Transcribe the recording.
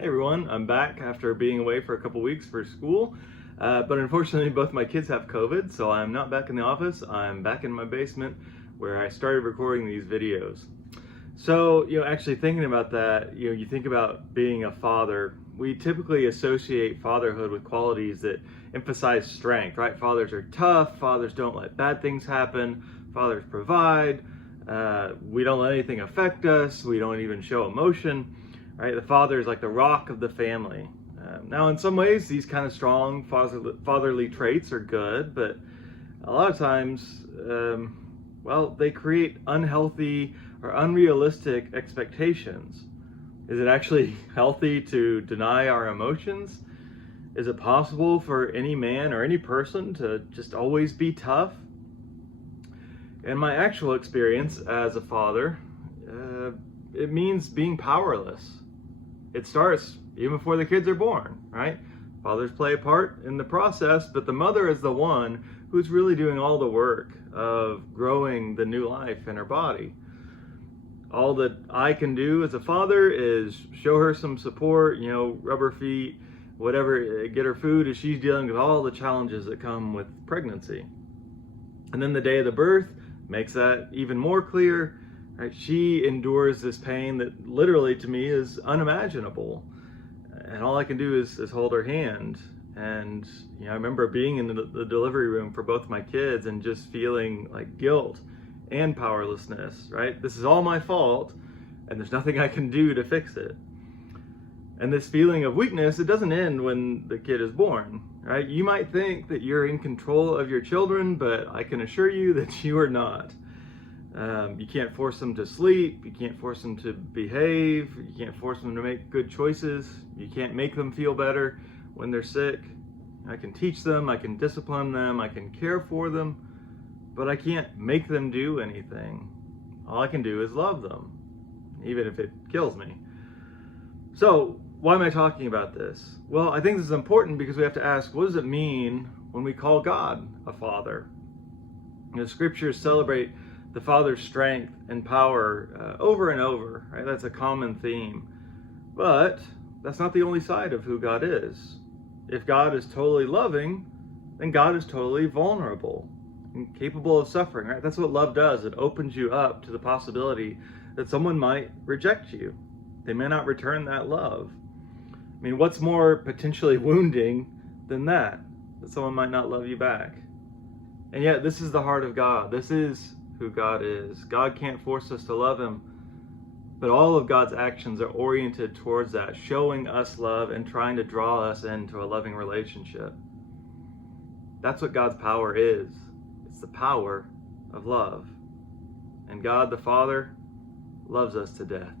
Hey everyone, I'm back after being away for a couple weeks for school, but unfortunately both my kids have COVID, so I'm not back in the office. I'm back in my basement where I started recording these videos. So, actually thinking about that, you think about being a father. We typically associate fatherhood with qualities that emphasize strength, right? Fathers are tough, fathers don't let bad things happen, fathers provide, we don't let anything affect us, we don't even show emotion. Right, the father is like the rock of the family. Now, in some ways, these kind of strong fatherly traits are good, but a lot of times, they create unhealthy or unrealistic expectations. Is it actually healthy to deny our emotions? Is it possible for any man or any person to just always be tough? In my actual experience as a father, it means being powerless. It starts even before the kids are born, right? Fathers play a part in the process, but the mother is the one who's really doing all the work of growing the new life in her body. All that I can do as a father is show her some support, rub her feet, whatever, get her food as she's dealing with all the challenges that come with pregnancy. And then the day of the birth makes that even more clear. Right? She endures this pain that literally to me is unimaginable. And all I can do is hold her hand. And I remember being in the delivery room for both my kids and just feeling like guilt and powerlessness, right? This is all my fault and there's nothing I can do to fix it. And this feeling of weakness, it doesn't end when the kid is born, right? You might think that you're in control of your children, but I can assure you that you are not. You can't force them to sleep, you can't force them to behave, you can't force them to make good choices, you can't make them feel better when they're sick. I can teach them, I can discipline them, I can care for them, but I can't make them do anything. All I can do is love them, even if it kills me. So, why am I talking about this? Well, I think this is important because we have to ask, what does it mean when we call God a father? Scriptures celebrate the Father's strength and power over and over, right? That's a common theme. But that's not the only side of who God is. If God is totally loving, then God is totally vulnerable and capable of suffering, right? That's what love does. It opens you up to the possibility that someone might reject you. They may not return that love. I mean, what's more potentially wounding than that someone might not love you back? And yet, this is the heart of God. This is who God is. God can't force us to love him, but all of God's actions are oriented towards that, showing us love and trying to draw us into a loving relationship. That's what God's power is. It's the power of love. And God the Father loves us to death.